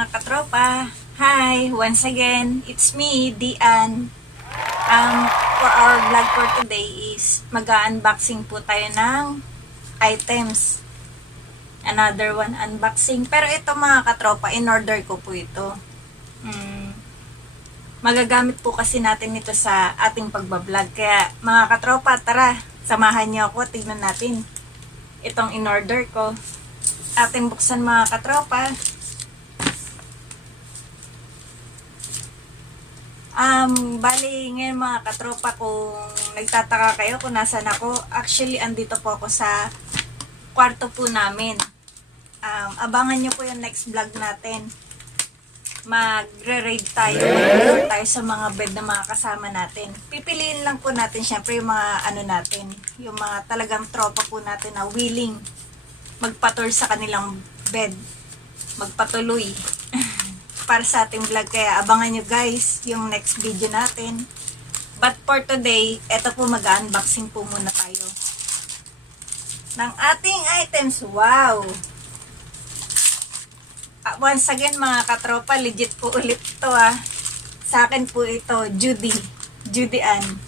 mga katropa. Hi! Once again, it's me, Dian. For our vlog for today is mag-unboxing po tayo ng items. Another one unboxing. Pero ito mga katropa, in-order ko po ito. Magagamit po kasi natin ito sa ating pagbablog. Kaya mga katropa, tara, samahan niyo ako. Tignan natin itong in-order ko. Ating buksan mga katropa. Bali ngayon mga katropa, kung nagtataka kayo kung nasan ako, actually andito po ako sa kwarto po namin. Abangan nyo po yung next vlog natin. Magre-raid tayo, mag-raid tayo sa mga bed na mga kasama natin. Pipiliin lang po natin syempre yung mga ano natin, yung mga talagang tropa po natin na willing magpatur sa kanilang bed, magpatuloy para sa ating vlog. Kaya abangan nyo guys yung next video natin. But for today, eto po, mag-unboxing po muna tayo ng ating items. Wow! Once again mga katropa, legit po ulit ito sa akin po ito, Judy Ann.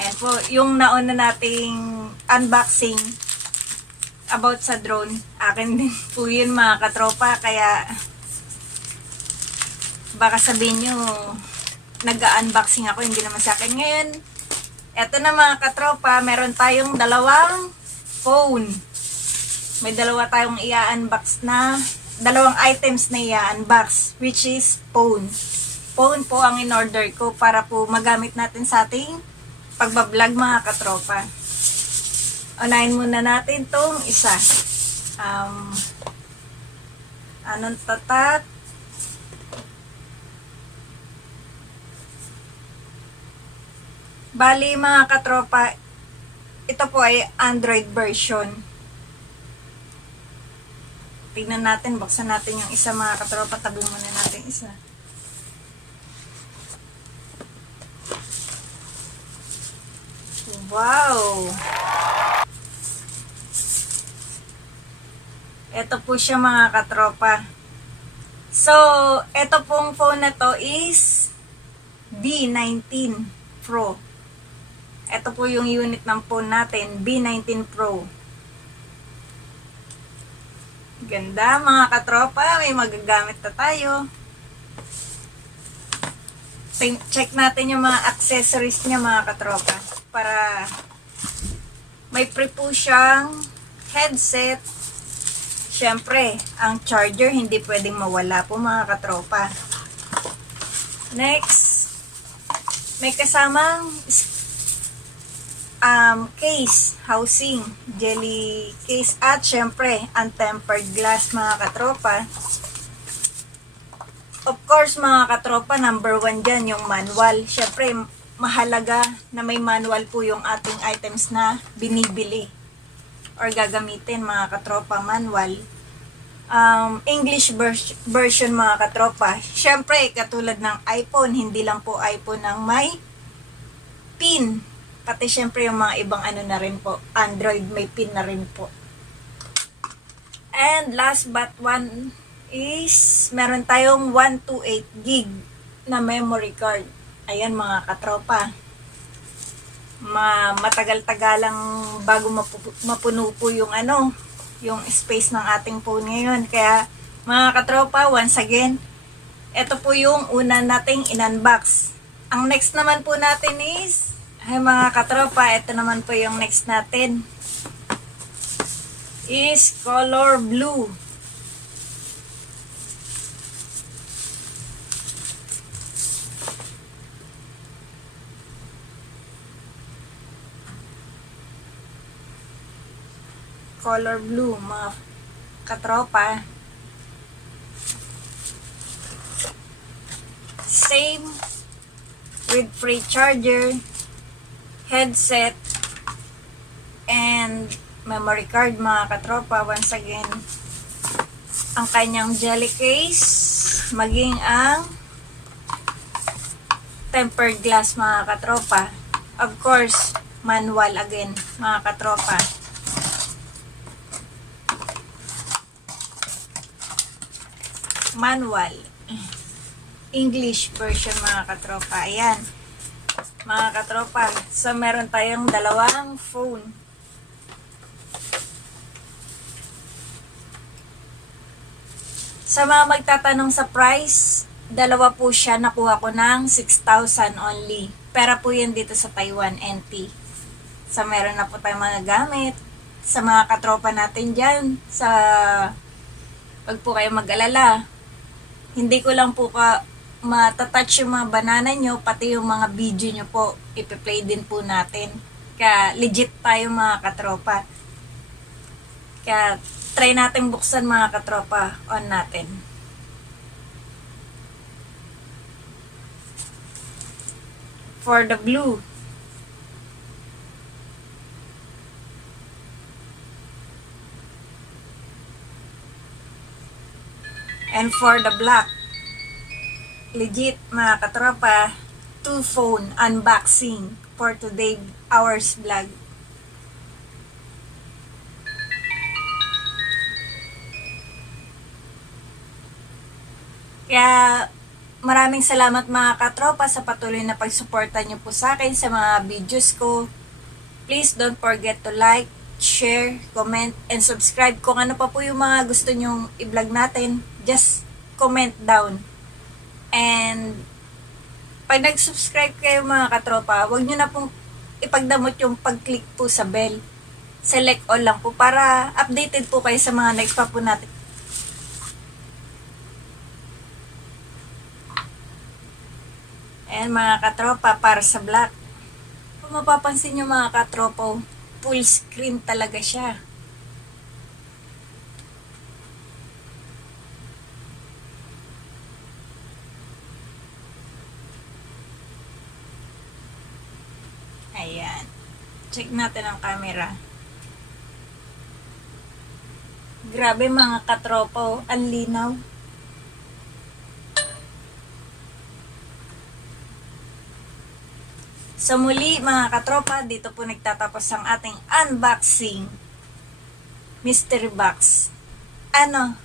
Ayan po, yung nauna nating unboxing about sa drone, akin din po yun mga katropa. Kaya baka sabihin nyo nag-unboxing ako, hindi naman sa akin. Ngayon, eto na mga katropa, meron tayong dalawang phone. May dalawa tayong i-unbox na, dalawang items na i-unbox, which is phone. Phone po ang in-order ko para po magamit natin sa ating pagbablog mga katropa. Unahin muna natin tong isa. Anong tatak? Bali mga katropa, ito po ay Android version. Tingnan natin, buksan natin yung isa mga katropa. Tabi muna natin isa. Wow! Ito po siya mga katropa. So, ito pong phone na to is B19 Pro. Ito po yung unit ng phone natin, B19 Pro. Ganda mga katropa, may magagamit na tayo. Check natin yung mga accessories niya mga katropa. Para may pre po siyang headset. Siyempre, ang charger hindi pwedeng mawala po mga katropa. Next, may kasamang case, housing, jelly case, at syempre, untempered glass mga katropa. Of course mga katropa, number 1 dyan yung manual. Syempre, mahalaga na may manual po yung ating items na binibili or gagamitin mga katropa, manual. English version mga katropa. Syempre, katulad ng iPhone, hindi lang po iPhone ang may pin. Pati syempre yung mga ibang ano na rin po, Android may pin na rin po. And last but one is, meron tayong 128 gig na memory card. Ayan mga katropa. Matagal-tagalang bago mapuno po yung ano, yung space ng ating phone ngayon. Kaya mga katropa, once again, ito po yung una nating in-unbox. Ang next naman po natin is, ay mga katropa, ito naman po yung next natin is color blue. Color blue mga katropa. Same with free charger, headset, and memory card mga katropa. Once again, ang kanyang jelly case, maging ang tempered glass mga katropa. Of course, manual again mga katropa. manual. English version mga katropa. Ayan. Mga katropa. So, meron tayong dalawang phone. Sa mga magtatanong sa price, dalawa po siya. Nakuha ko ng 6,000 only. Pera po yan dito sa Taiwan, NT. So, meron na po tayong mga gamit. Sa mga katropa natin dyan, sa wag po kayo mag-alala. Hindi ko lang po matatouch yung mga banana nyo, pati yung mga video nyo po, ipi-play din po natin. Kaya legit tayo mga katropa. Kaya try natin buksan mga katropa, on natin. For the blue. And for the black. Legit mga katropa, 2 phone unboxing for today hours vlog. Kaya maraming salamat mga katropa sa patuloy na pagsuporta nyo po sa akin sa mga videos ko. Please don't forget to like, share, comment, and subscribe. Kung ano pa po yung mga gusto nyong i-vlog natin, just comment down. And pag nag-subscribe kayo mga katropa, huwag nyo na pong ipagdamot yung pag-click po sa bell. Select all lang po para updated po kayo sa mga next pa po natin. Ayan mga katropa, para sa black. Kung mapapansin nyo mga katropa, full screen talaga siya. Ayan. Check natin ang camera. Grabe mga katropa, ang linaw. So muli mga katropa, dito po nagtatapos ang ating unboxing mystery box.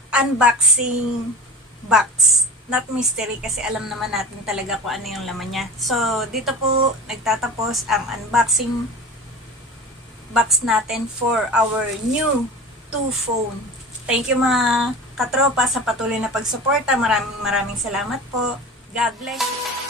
Unboxing box. Not mystery kasi alam naman natin talaga kung ano yung laman niya. So dito po nagtatapos ang unboxing box natin for our new 2 phone. Thank you mga katropa sa patuloy na pagsuporta. Maraming salamat po. God bless you.